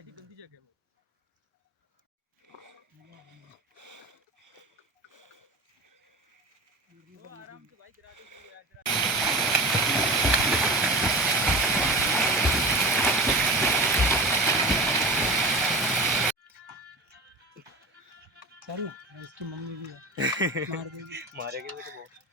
ऐसी गंदी जगह है वो आराम से भाई गिरा दे चल इसकी मम्मी भी है मार देगी मारेगी भी तो